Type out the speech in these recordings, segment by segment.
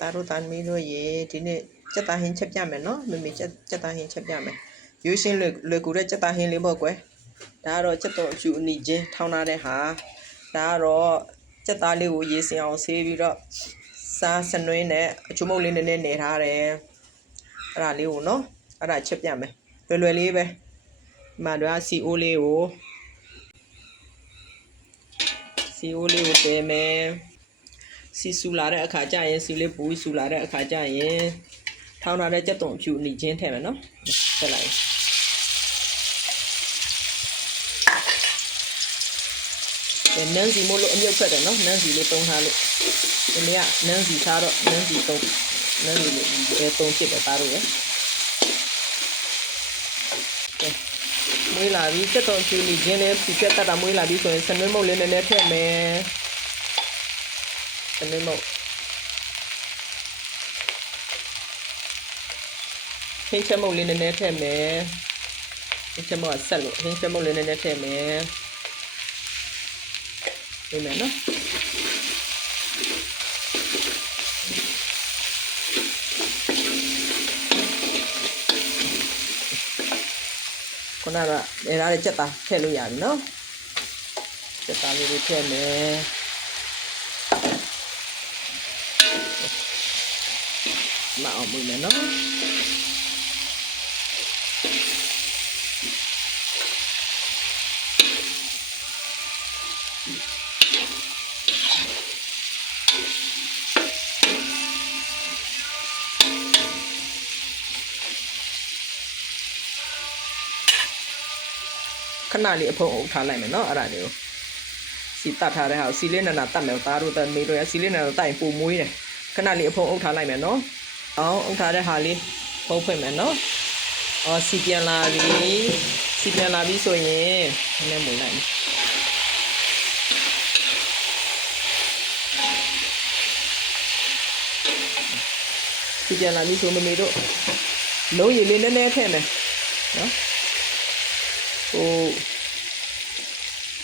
တာတို့တာမီတို့ရေဒီနေ့စက်သားဟင်းချက်ပြမယ်နော်မမေစက်သားဟင်းချက်ပြမယ်ရိုးရှင်းလွယ်ကူတဲ့စက်သားဟင်းလေးပေါ့ကွယ်ဒါကတော့စက်တော်အကျူအနီချင်းထောင်းထားတဲ့ဟာဒါကတော့စက်သားလေးကိုရေစင်အောင်ဆေးပြီးတော့စားစနွင်းနဲ့အချိုးမုတ်လေးနည်းနည်းနေထားတယ်အဲ့ဒါလေးကိုနော်အဲ့ဒါချက်ပြမယ်လွယ်လေးပဲဒီမှာတော့စီအိုးလေးကိုတဲမယ်စီဆူလာတဲ့အခါကျရင်စီလေးပူဆူလာတဲ့အခါကျရင်ထောင်းထားတဲ့ကြက်သွန်အဖြူအနီချင်းထည့်မယ်နော်ထည့်လိုက်နန်းစီမို့လို့အမြုပ်ထွက်တယ်နော်နန်းစီလေးတုံးထားလို့ဒီနေ့ကနန်းစီထားတော့နန်းစီတုံးနန်းစီလေးတုံးဖြစ်တယ်သားတို့ရမွေးလာပြီကြက်သွန်အဖြူအနီချင်းလေးပြည့်တက်တာမွေးလာပြီဆိုရင်စနွေးမုတ်လေးနည်းနည်းထည့်မယ်စနွေးမုတ်ဟင်းချက်မုတ်လေးနည်းနည်းထည့်မယ်ဟင်းချက်မုတ်ကဆက်လို့ဟင်းချက်မုတ်လေးနည်းနည်းထည့်မယ်ဒီမယ်နော်ခုနကတော့အဲ့ဒါလေးချက်သားထည့်လို့ရပြီနော်ချက်သားလေးတွေထည့်မယ်မအောင်မွေးမယ်နော်ခဏလေးအဖုံအုပ်ထားလိုက်မယ်နော်အဲ့ဒါလေးကိုစီတတ်ထားတဲ့ဟာစီလေးနနာတတ်မယ်သားတို့တမေတို့ရစီလေးနနာတိုင်ပူမွေးတယ်ခဏလေးအဖုံအုပ်ထားလိုက်မယ်နော်အောင်အုပ်ထားတဲ့ဟာလေးဖုံးဖွင့်မယ်နော်စီပြန်လာပြီဆိုရင်နည်းနည်းမွေးလိုက်မယ်စီပြန်လာပြီဆိုမမေတို့လုံးရည်လေးနည်းနည်းထည့်မယ်နော်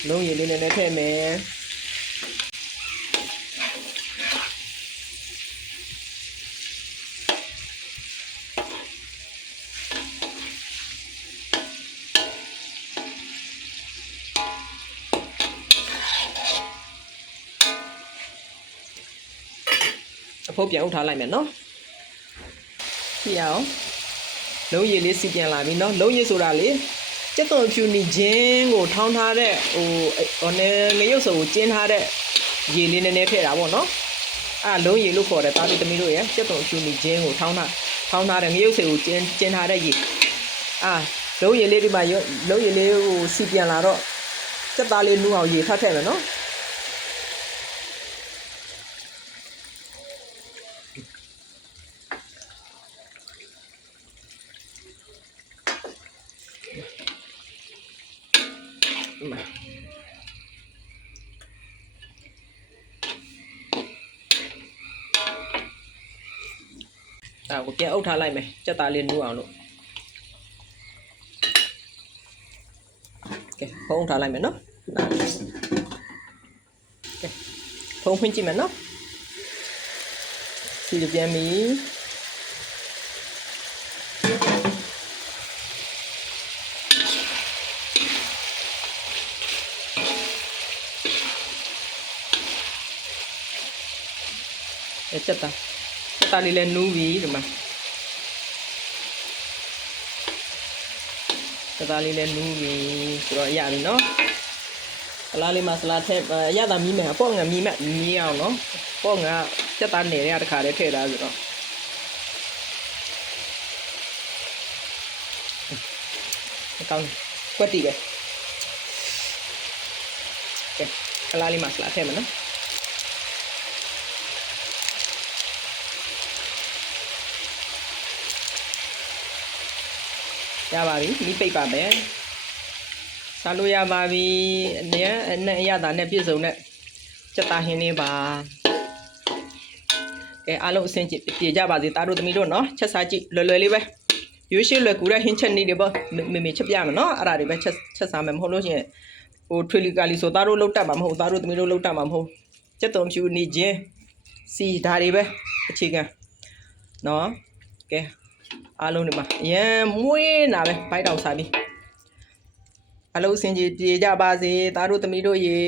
လုံးရည်လေးနည်းနည်းထည့်မယ်အဖို့ပြန်အုပ်ထားလိုက်မယ်နော်ကြည့်အောင်လုံးရည်လေးစီပြန်လာပြီနော်လုံးရည်ဆိုတာလေကျက်သွန်ဖြူနီချင်းကိုထောင်းထားတဲ့ငရုတ်စုံကိုကျင်းထားတဲ့ရေလေးနည်းနည်းထည့်တာပေါ့နော်အဲ့လုံးရည်လို့ခေါ်တယ်တာတို့သမီးတို့ရဲ့ကျက်သွန်ဖြူနီချင်းကိုထောင်းထားတဲ့ငရုတ်စုံကိုကျင်းထားတဲ့ရေလုံးရည်လေးဒီမှာလုံးရည်လေးကိုစီပြန်လာတော့စက်သားလေးနူးအောင်ရေထပ်ထည့်မယ်နော်ကိုပြန်အုပ်ထားလိုက်မယ်စက်သားလေးနူးအောင်လို့ကဲဖုံးထားလိုက်မယ်နော်ကဲဖုံးဖွင့်ကြည့်မယ်နော်စီပြန်ပြီစက်သားလေးလည်းနူးပြီဒီမှာစက်သားလေးလည်းနူးပြီဆိုတော့ရပြီနော်ဆလာလေးမှာဆလာထည့်ရတာမီးမယ်ပေါ့ငါမီးအောင်နော်ပေါ့ငါစက်သားနေရတဲ့ခါလေးထည့်ထားဆိုတော့ကောင်းကွက်တီပဲကဲဆလာလေးမှာဆလာထည့်မယ်နော်ရပါပြီမိပိတ်ပါမယ်စားလို့ရပါပြီအရသာနဲ့ပြည့်စုံတဲ့စက်သားဟင်းလေးပါကဲအားလုံးအဆင်ပြေကြပါစေတာတို့သမီးတို့နော်ချက်စားကြည့်လွယ်လေးပဲရွေးရှင်းလွယ်ကူတဲ့ဟင်းချက်နည်းတွေပေါ့မေချက်ပြမယ်နော်အဲ့ဒါတွေပဲချက်စားမယ်မဟုတ်လို့ရှိရင်ထွေလီကာလီဆိုတာတို့လောက်တတ်မှာမဟုတ်သားတို့သမီးတို့လောက်တတ်မှာမဟုတ်စက်သွန်ဖြူနေခြင်းစီဒါတွေပဲ အခြေခံနော်ကဲအားလုံးဒီမှာအရန်မွေးနာပဲဘိုက်တောင်စားပြီးအလုံးစင်ကြီးပြေကြပါစေသားတို့သမီးတို့ရေ